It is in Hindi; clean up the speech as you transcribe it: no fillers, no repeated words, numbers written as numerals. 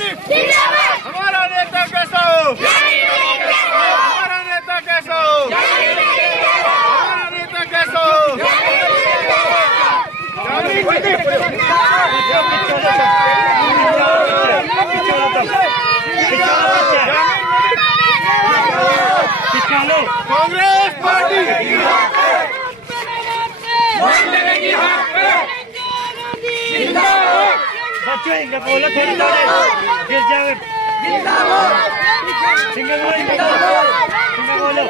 हमारा नेता कैसा हो, हमारा नेता कैसा हो, हमारा नेता कैसा हो। कांग्रेस पार्टी बच्चों बोलो थोड़ी थोड़े गिर जाओगे। बोलो